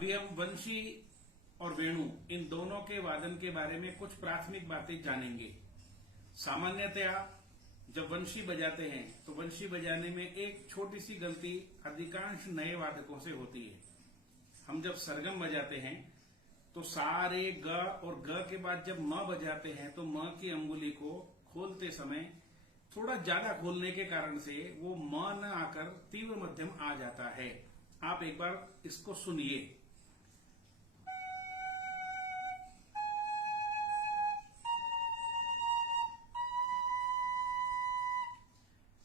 अभी हम वंशी और वेणु इन दोनों के वादन के बारे में कुछ प्राथमिक बातें जानेंगे। सामान्यतया जब वंशी बजाते हैं तो वंशी बजाने में एक छोटी सी गलती अधिकांश नए वादकों से होती है। हम जब सरगम बजाते हैं तो सा रे ग और ग के बाद जब म बजाते हैं तो म की अंगुली को खोलते समय थोड़ा ज्यादा खोलने के कारण से वो म न आकर तीव्र मध्यम आ जाता है। आप एक बार इसको सुनिए।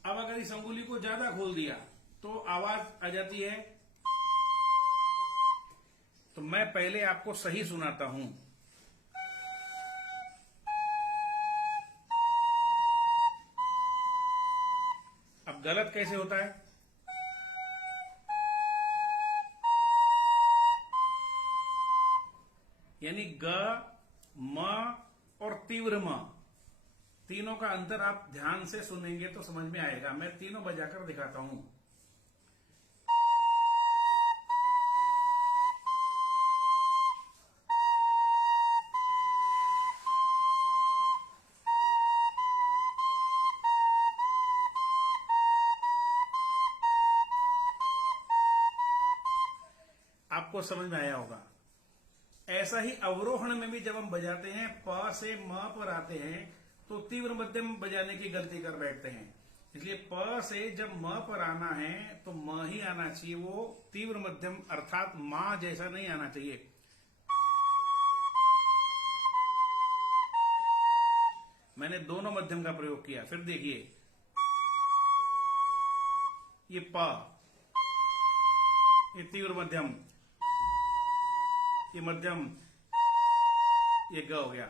अब अगर इस अंगुली को ज्यादा खोल दिया तो आवाज आ जाती है। तो मैं पहले आपको सही सुनाता हूं। अब गलत कैसे होता है? यानी ग, म और तीव्र म, तीनों का अंतर आप ध्यान से सुनेंगे तो समझ में आएगा। मैं तीनों बजाकर दिखाता हूं। आपको समझ में आया होगा। ऐसा ही अवरोहण में भी जब हम बजाते हैं प से म पर आते हैं तो तीव्र मध्यम बजाने की गलती कर बैठते हैं। इसलिए प से जब म पर आना है तो म ही आना चाहिए, वो तीव्र मध्यम अर्थात मां जैसा नहीं आना चाहिए। मैंने दोनों मध्यम का प्रयोग किया। फिर देखिए, ये प, ये तीव्र मध्यम, ये मध्यम, ये ग हो गया।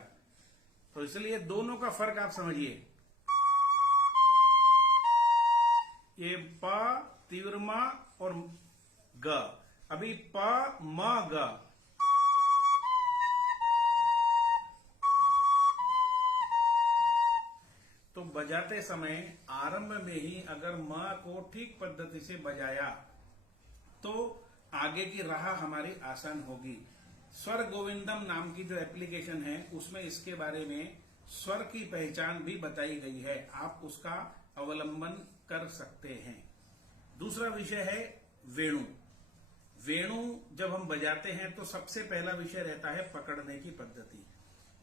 तो इसलिए दोनों का फर्क आप समझिए। ये प तीव्र म और ग। अभी प म ग। तो बजाते समय आरंभ में ही अगर म को ठीक पद्धति से बजाया तो आगे की राह हमारी आसान होगी। स्वर गोविंदम नाम की जो एप्लीकेशन है उसमें इसके बारे में स्वर की पहचान भी बताई गई है। आप उसका अवलंबन कर सकते हैं। दूसरा विषय है वेणु। वेणु जब हम बजाते हैं तो सबसे पहला विषय रहता है पकड़ने की पद्धति।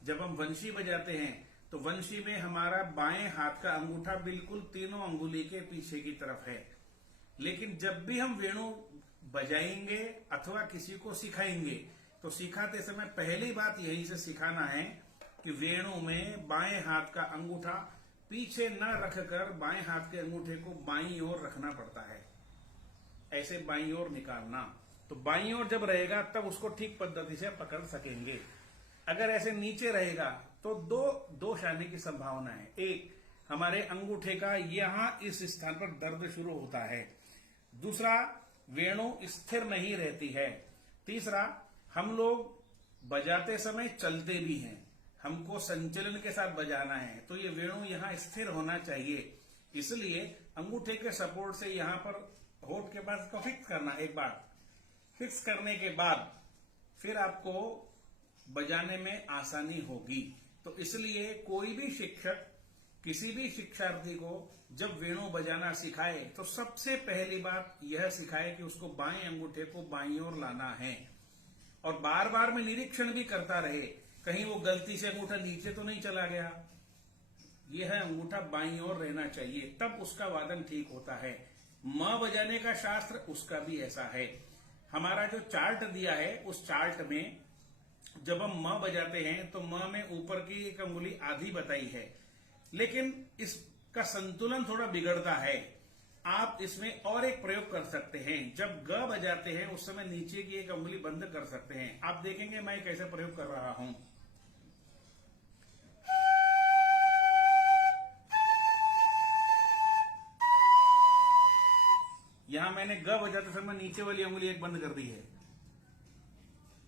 जब हम वंशी बजाते हैं तो वंशी में हमारा बाएं हाथ का अंगूठा बिल्कुल तीनों अंगुली के पीछे की तरफ है। लेकिन जब भी हम वेणु बजाएंगे अथवा किसी को सिखाएंगे तो सिखाते समय पहली बात यही से सिखाना है कि वेणु में बाएं हाथ का अंगूठा पीछे न रखकर बाएं हाथ के अंगूठे को बाईं ओर रखना पड़ता है। ऐसे बाईं ओर निकालना। तो बाईं ओर जब रहेगा तब उसको ठीक पद्धति से पकड़ सकेंगे। अगर ऐसे नीचे रहेगा तो दो दोष आने की संभावना है। एक, हमारे अंगूठे का यहां इस स्थान पर दर्द शुरू होता है। दूसरा, वेणु स्थिर नहीं रहती है। तीसरा, हम लोग बजाते समय चलते भी हैं, हमको संचलन के साथ बजाना है, तो ये वेणु यहाँ स्थिर होना चाहिए। इसलिए अंगूठे के सपोर्ट से यहाँ पर होठ के पास को फिक्स करना। एक बार फिक्स करने के बाद फिर आपको बजाने में आसानी होगी। तो इसलिए कोई भी शिक्षक किसी भी शिक्षार्थी को जब वेणु बजाना सिखाए तो सबसे पहली बात यह सिखाए कि उसको बाएं अंगूठे को बाईं ओर लाना है और बार बार में निरीक्षण भी करता रहे, कहीं वो गलती से अंगूठा नीचे तो नहीं चला गया। यह अंगूठा बाईं ओर रहना चाहिए, तब उसका वादन ठीक होता है। म बजाने का शास्त्र उसका भी ऐसा है। हमारा जो चार्ट दिया है उस चार्ट में जब हम म बजाते हैं तो म में ऊपर की एक अंगुली आधी बताई है, लेकिन इसका संतुलन थोड़ा बिगड़ता है। आप इसमें और एक प्रयोग कर सकते हैं। जब ग बजाते हैं उस समय नीचे की एक अंगुली बंद कर सकते हैं। आप देखेंगे मैं कैसे प्रयोग कर रहा हूं। यहां मैंने ग बजाते समय नीचे वाली अंगुली एक बंद कर दी है।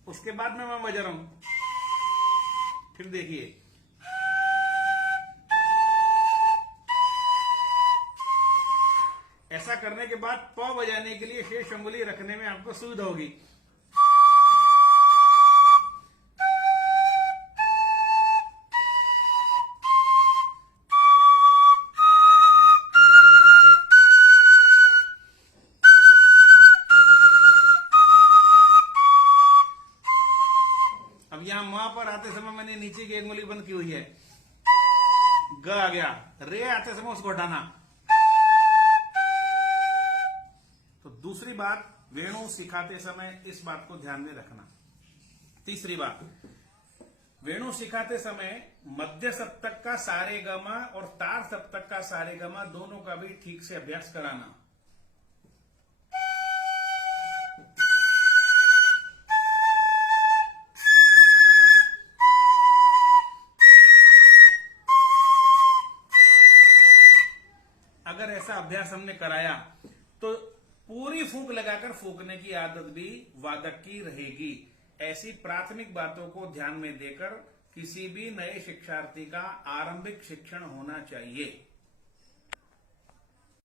उसके बाद में मैं बजा रहा हूं। फिर देखिए, ऐसा करने के बाद प बजाने के लिए शेष अंगुली रखने में आपको सुविधा होगी। यहां मां पर आते समय मैंने नीचे की एक उंगली बंद की हुई है, ग आ गया, रे आते समय उसको हटाना। तो दूसरी बात, वेणु सिखाते समय इस बात को ध्यान में रखना। तीसरी बात, वेणु सिखाते समय मध्य सप्तक का सारे गमा और तार सप्तक का सारे गमा दोनों का भी ठीक से अभ्यास कराना। अगर ऐसा अभ्यास हमने कराया तो पूरी फूंक लगाकर फूंकने की आदत भी वादक की रहेगी। ऐसी प्राथमिक बातों को ध्यान में देकर किसी भी नए शिक्षार्थी का आरंभिक शिक्षण होना चाहिए।